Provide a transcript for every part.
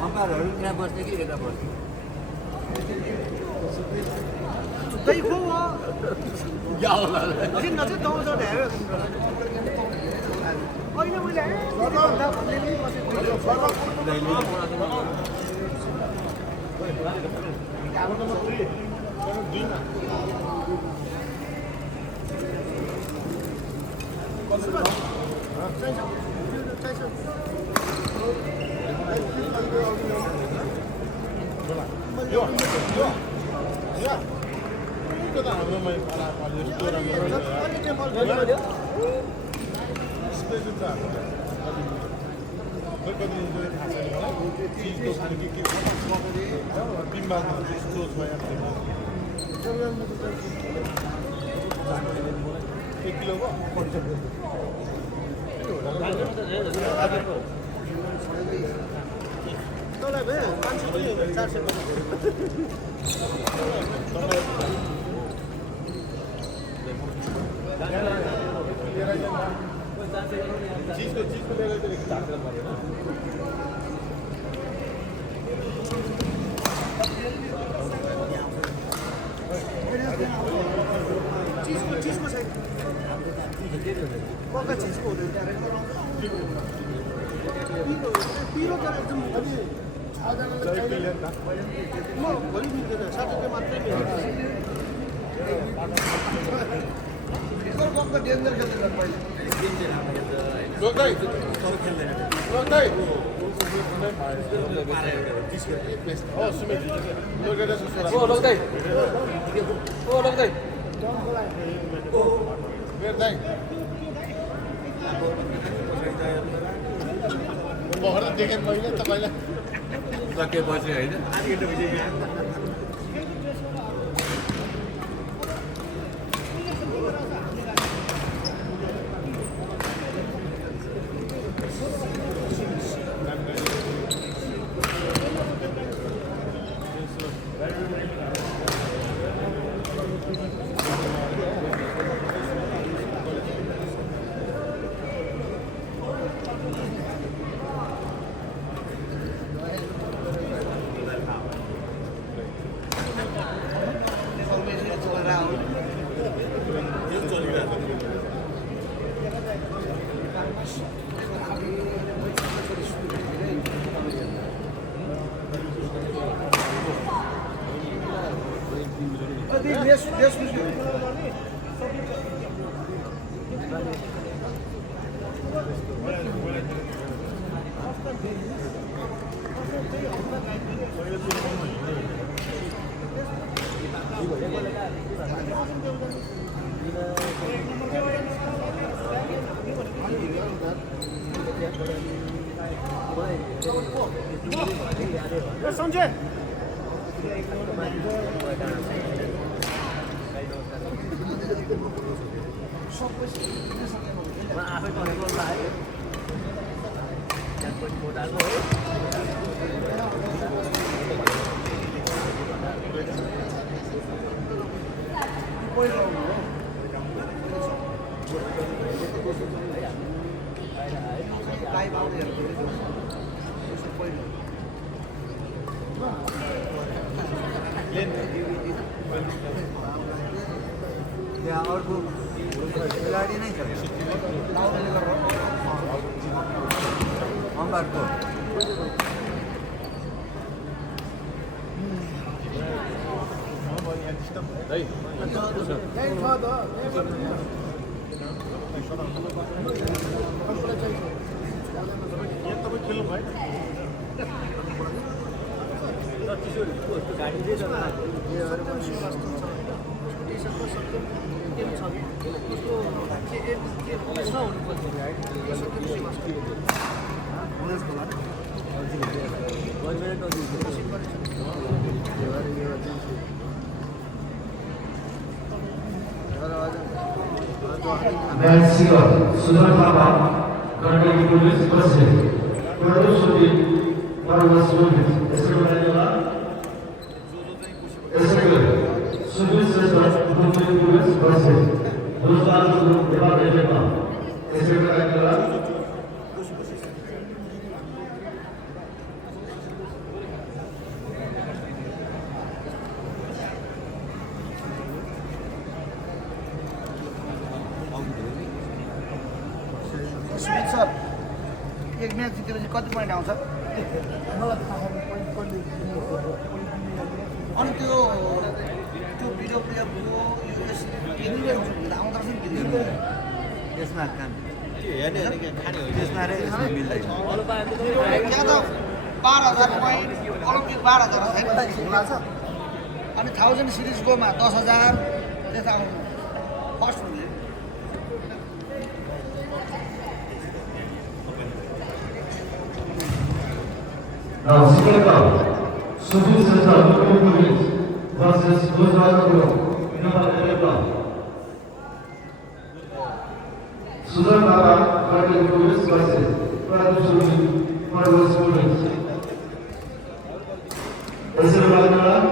अम्पायरहरू त्यहाँ बस्ने कि यता बस्ने त्यही खो हो किन चाहिँ दौड हेऱ्यो होइन मैले देखेँ मैले तपाईँलाई सकेपछि होइन संजय आफै गरेको लाग्यो त्यहाँ पनि मोटाको हो त्यहाँ अर्को खेलाडी नै छ अम्बारको Sudah lama, karena itu Luis Bassi. Quadro Subi para o Subi. Esse é o melhor. Esse é o Subi César, Luis Bassi. Dos lados do Levante. Esse é o melhor. Sumit sir एक म्याच जितेपछि कति पोइन्ट आउँछ अनि त्यो भिडियो प्लेयरको आउँदो रहेछ नि video त्यसमा काम त्यसमा रे यसमा मिल्दैन त्यहाँ त 12,000 पोइन्ट ओलम्पिक 12,000 छ अनि 1000 सिरिजकोमा 10,000 त्यता आउनु फर्स्ट हुने Now, Singapore, Subi César, Luis versus Luis Bassi. Sudan Baba, Luis Bassi. Quadro Subi para o Subi. Esse é o melhor.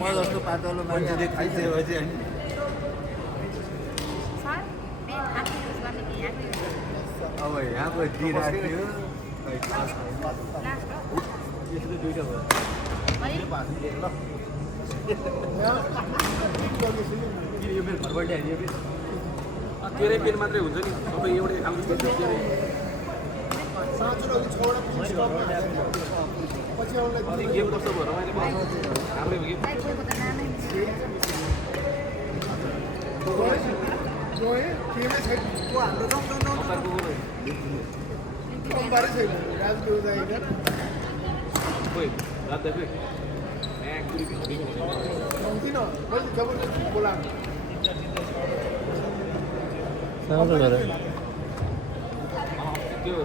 म जस्तो पातलो मान्छेले खाइसकेपछि अनि अब यहाँको दिइरहेको थियो तेरै पेन मात्रै हुन्छ नि सबै एउटै खालको गेम कस्तो भयो रमाइलो भयो राम्रै भयो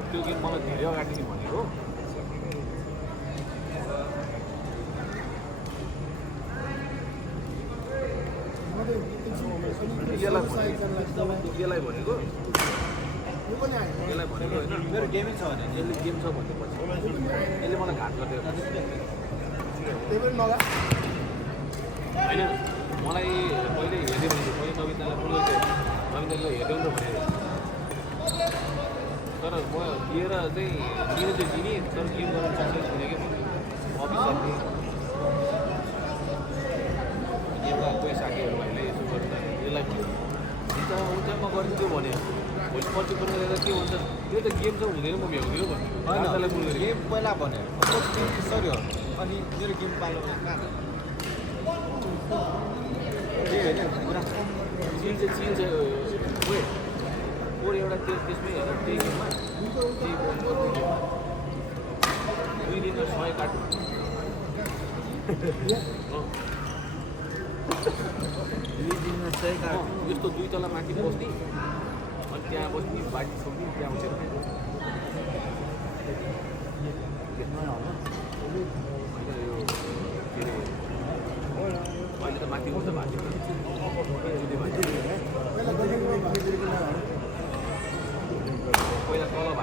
त्यो गेम मलाई धेरै अगाडि भनेको यसलाई भनेको होइन मेरो गेमै छ भने यसले गेम छ भनेपछि यसले मलाई घाट गरिदियो होइन मलाई पहिले हेऱ्यो भने पहिले नवीनतालाई बोल्दै नवीनताले हेऱ्यो नि त भने तर म लिएर चाहिँ लिन चाहिँ दिने तर गेम गर्न सक्छ भने कि अफिसरले गेमका कोही साथीहरू भाइले यसो गर्दा यसलाई हुन्छ हुन्छ म गरिदिन्छु भने भोलि पर्सि पनि लिएर के हुन्छ त्यो त गेम चाहिँ हुँदैन म भ्याउँदिनँ भन्नु गेम पहिला भन्यो सरी हो अनि मेरो गेम पालो कहाँ त्यही होइन कुरा चिन्छ वेट और एउटा त्यसमै हेर त्यही गेममा त्यही बल 2 दिनमा 100 काट्नु यस्तो 2 तला माथि बस्ने अनि त्यहाँ बस्ने बाटी छोड्ने त्यहाँ बसेर अहिले त माथि बस्दा भाँच्यो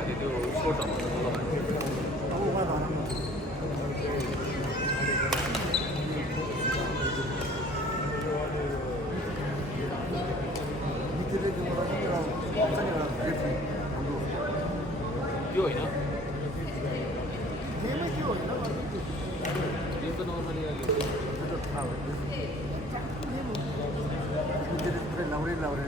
भएको थियो त्यो स्पोर्ट्समा त्यो होइन यो त नर्मली लाउरे